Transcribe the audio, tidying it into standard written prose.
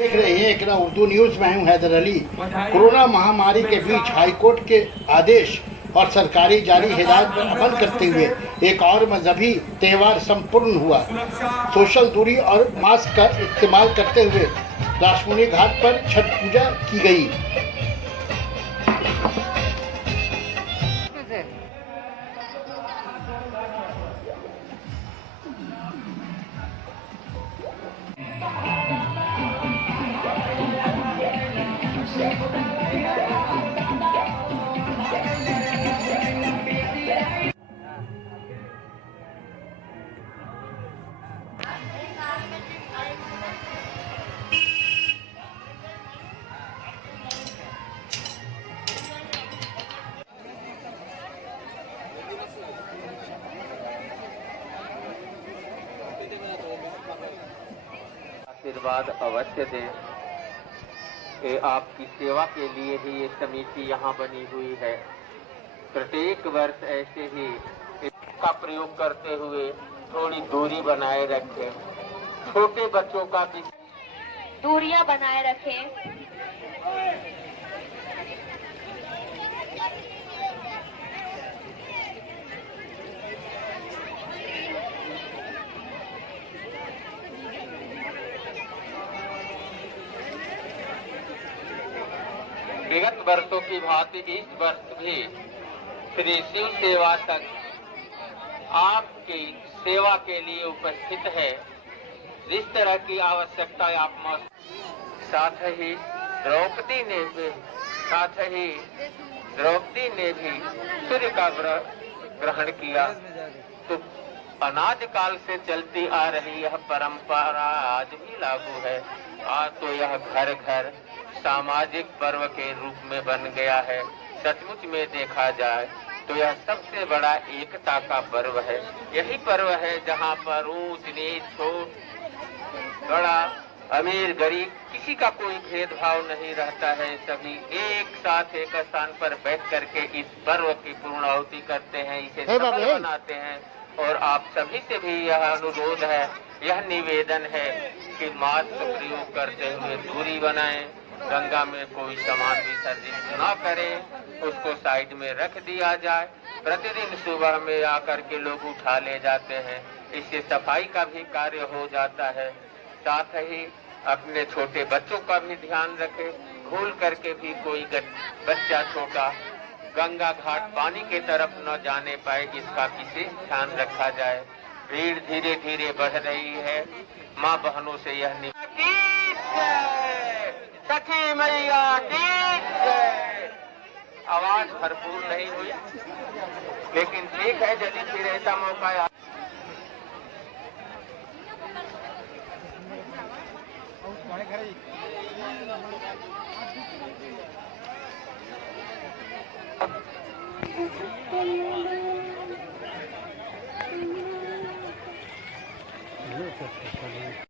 देख रहे हैं इकरा उर्दू न्यूज़ में हूं हैदर अली। कोरोना महामारी के बीच हाईकोर्ट के आदेश और सरकारी जारी हिदायत पर अमल करते हुए एक और मजहबी त्यौहार संपूर्ण हुआ। सोशल दूरी और मास्क का इस्तेमाल करते हुए रासमुनी घाट पर छठ पूजा की गई। आशीर्वाद अवश्य दें कि आपकी सेवा के लिए ही ये समिति यहाँ बनी हुई है। प्रत्येक वर्ष ऐसे ही इसका प्रयोग करते हुए थोड़ी दूरी बनाए रखें। छोटे बच्चों का भी दूरियां बनाए रखें। विगत वर्षों की भांति इस वर्ष भी श्री शिव सेवा संघ आपकी सेवा के लिए उपस्थित है। जिस तरह की आवश्यकता आप साथ ही द्रौपदी ने भी सूर्य का ग्रहण किया। तो अनादि काल से चलती आ रही यह परंपरा आज भी लागू है। आज तो यह घर घर सामाजिक पर्व के रूप में बन गया है। सचमुच में देखा जाए तो यह सबसे बड़ा एकता का पर्व है। यही पर्व है जहाँ पर ऊंच नीच छोट बड़ा अमीर गरीब किसी का कोई भेदभाव नहीं रहता है। सभी एक साथ एक स्थान पर बैठ करके इस पर्व की पूर्णाहुति करते हैं, इसे सफल बनाते हैं। और आप सभी से भी यह अनुरोध है, यह निवेदन है कि मास्क प्रयोग करते हुए दूरी बनाएं। गंगा में कोई सामान विसर्जित न करें, उसको साइड में रख दिया जाए। प्रतिदिन सुबह में आकर के लोग उठा ले जाते हैं, इससे सफाई का भी कार्य हो जाता है। साथ ही अपने छोटे बच्चों का भी ध्यान रखें। भूल करके भी कोई बच्चा छोटा गंगा घाट पानी के तरफ न जाने पाए, इसका विशेष ध्यान रखा जाए। भीड़ धीरे धीरे बढ़ रही है। माँ बहनों से यह सखी मैया की आवाज भरपूर नहीं हुई, लेकिन ठीक है यदि फिर ऐसा मौका